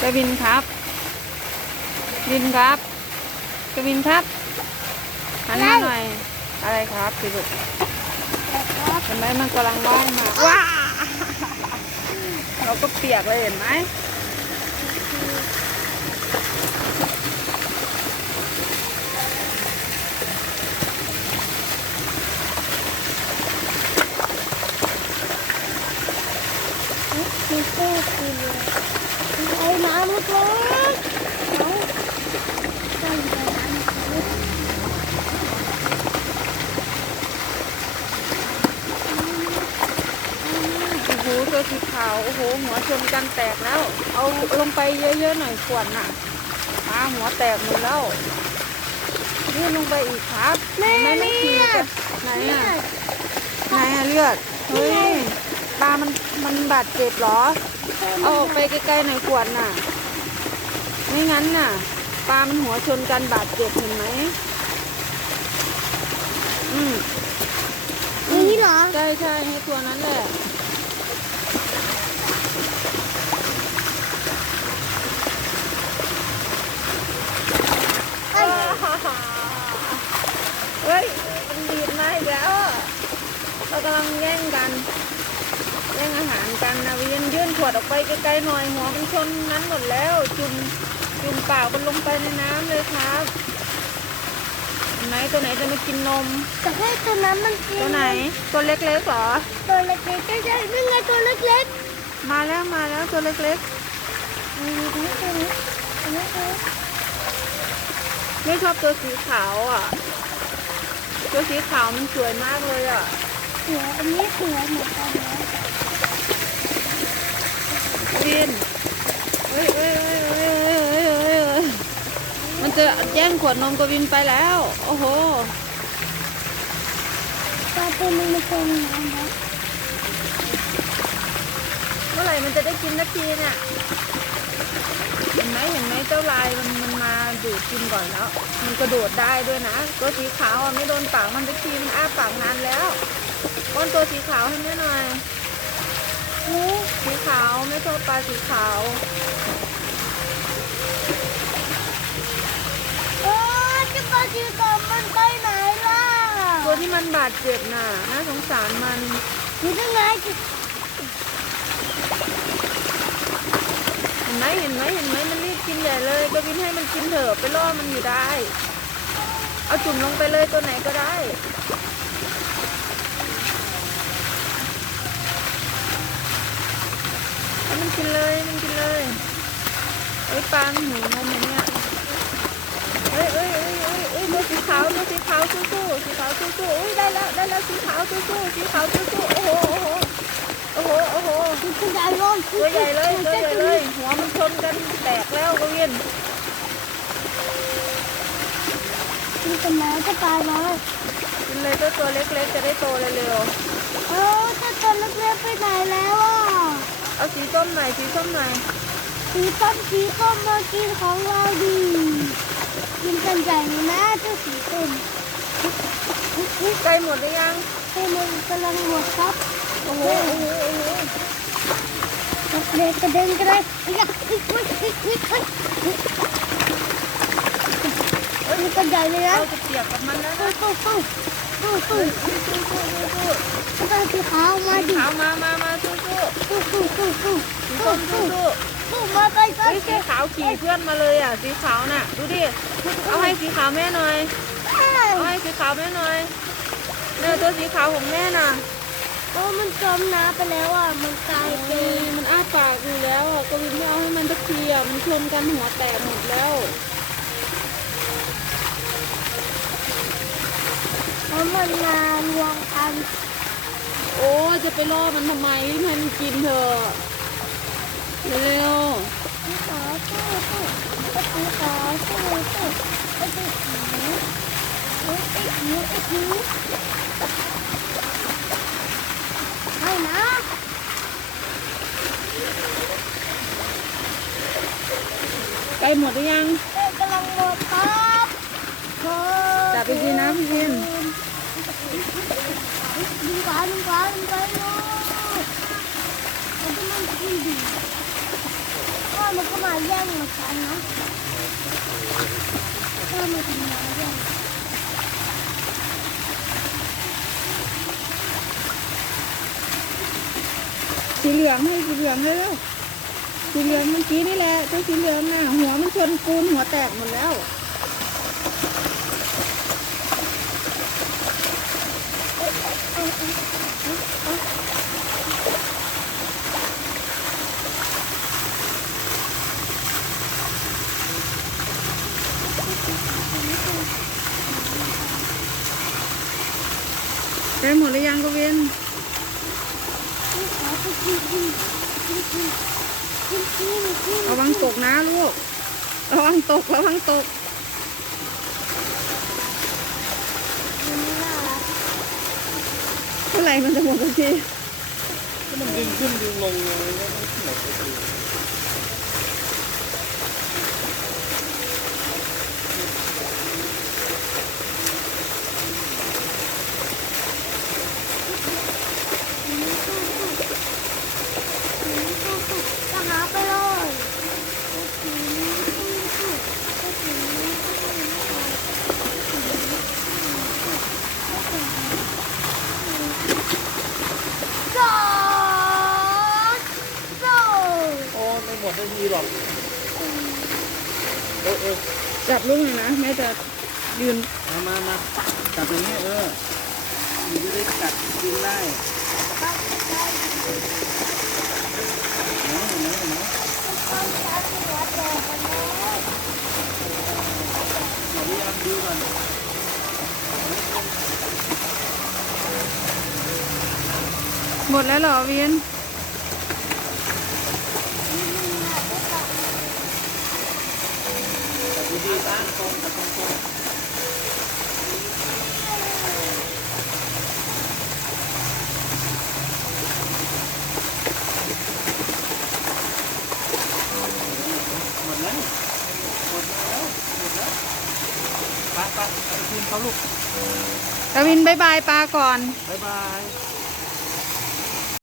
กวินครับ วินครับกวินครับหันหน้าหน่อย อะไรครับสิลูกเห็นไหมมันกำลังว่ายมาว้าเราก็เปียกเลยเห็นไหมมีเสื้อสีเหลืองไอ้น้ำลูกเล็กเอาใส่ไปน้ำลูกโอ้โหตัวสีขาว โอ้โห หัวชนกันแตกแล้ว เอาลงไปเยอะๆหน่อยขวดน่ะปลาหัวแตกหมดแล้วยื่นลงไปอีกครับแม่ไม่ไม่เนี่ขี่ยกันไหนอะไหนอะเลือด เฮ้ยปลามันมันบาดเจ็บหรอ เอาไปไกลๆหน่อยขวดน่ะ ไม่งั้นน่ะ ปลามันหัวชนกันบาดเจ็บเห็นไหม อืมนี่เหรอ ใช่ใช่ให้ตัวนั้นแหละเอ้ยเฮ้ย มันดีดมาอีกแล้วอะเรากำลังแย่งกัน แย่งอาหารกันนะเวียนยื่นขวดออกไปไกลๆหน่อยหัวมันชนนั้นหมดแล้วจุ่ม จุ่มปากมันลงไปในน้ำเลยครับเหนตัวไหนจะมากินนม แต่ไห้ตัวนั้นมันกินตัวไหนตัวเล็กๆเหรอ ตัวเล็กๆใช่ใช่นี่ไงตัวเล็กๆ มาแล้วมาแล้วตัวเล็กๆนี่นี่ตัวอัวนี้ตัวไม่ชอบตัวสีขาวอะ ตัวสีขาวมันสวยมากเลยอะสวยอันนี้สวยเหมือนกันนะวินเฮ้ยเฮ้ยเฮ้ย จะแย่งขวดนมกวินไปแล้ว โอ้โหปลาตัวนี้มันเป็นน้ำนะเมื่อไหร่มันจะได้กินนาทีเนี่ยเห็นไหมเห็นไหมเจ้าลายมันมันมาดูดกินก่อนแล้ว มันกระโดดได้ด้วยนะ ตัวสีขาวอะไม่โดนปากมันสักทีมันอ้าปากนานแล้วป้อนตัวสีขาวให้แม่หน่อยนี่สีขาวไม่ชอบปลาสีขาว ที่มันบาดเจ็บน่ะน่าสงสารมันอยู่ที่ไหนเห็นไหมเห็นไหมเห็นไหมมันรีบกินใหญ่เลยก็วินให้มันกินเถอะไปล่อมันอยู่ได้ เอาจุ่มลงไปเลยตัวไหนก็ได้มันกินเลยมันกินเลยเอ้ยปลามันหิวนมอย่างเนี้ยเอ้ยเอ้ยเอ้ย สีขาวสีขาวสู้ๆสีขาวสู้ๆอุ้ยได้แล้วได้แล้วสีขาวสู้ๆสีขาวสู้ๆโอ้โหโอ้โหโอ้โหโอ้โหตัวใหญ่เลยตัวใหญ่เลยตัวใหญ่เลยหัวมันชนกันแตกแล้วกวินมันเป็นน้ำจะตายแล้วกินเลยเจ้าตัวเล็กๆจะได้โตเร็วเออถ้าตัวเล็กๆไปไหนแล้วอะเอาสีส้มหน่อยสีส้มหน่อยสีส้มสีส้มมากินของเราดี กินกันใหญ่เลยนะเจ้าสีส้มใกล้หมดหรือยังให้มันกำลังหมดครับโอ้โหโอ้โหโอ้โหเด็กกระเด็นกระเด็นอีกอะอีกอีกอีกอีกอีกมันกันใหญ่เลยนะเราจะเปียกกับมันแล้วตู้นะตู้ตู้ตู้ตู้สู้สู้สู้สู้แล้วก็สีขาวมาสีดิขาวมามามาสู้สู้ตู้ตู้ตู้ตู้สีตู้ส้มสู้ตู้สู้ตู้มาไปก่อน เฮ้ยสีขาวขี่เพื่อนมาเลยอะ สีขาวน่ะ ดูดิ เอาให้สีขาวแม่หน่อย เอาให้สีขาวแม่หน่อยเนี่ยตัวสีขาวของแม่น่ะโอ้มันจมน้ำไปแล้วอะ มันตายเอเกินมันอ้าปากอยู่แล้วอะกวินไม่เอาให้มันสักทีอะมันชนกันหัวแตกหมดแล้วเพราะมันมารวมกัน โอ้ จะไปล่อมันทำไมให้มันกินเถอะ เร็วไม่นะใกล้หมดหรือยังกำลังหมดครับจับไปดีนะพี่พินดึงขวาดึงขวาดึงขวาลูกมันจะมันดี กินดีว่ามันก็มาแย่งเหมือนกันนะถ้ามันทำร้ายแย่งสีเหลืองให้สีเหลืองให้เร็วสีเหลืองเมื่อกี้นี่แหละเจ้าสีเหลืองน่ะหัวมันชนปูนหัวแตกหมดแล้ว ได้หมดหรือยังกวินระวังตกนะลูกระวังตกระวังตกเมื่อไหร่มันจะหมดสักทีก็มันดึงขึ้นดึงลงเลยก็ต้องหมดสักที จะหาไปเลยโซ่โซ่ โอ้ไม่หม ดีหรอกเออเออจับลูกหน่อยนะแม่จะยืนมามามาจับอย่างนี้เออมันจะได้กัดกินได้เนาะเนไหมเห็นไหมเดี๋ยวพี่อันดูก่อนหมดแล้วเหรอเวียน ดีๆตั้งตรงกับตรงตรงหมดแล้วหมดแล้วหมดแล้วไปไปไปคืน เขาลูกกวินบายบายปลาก่อน บ๊ายบาย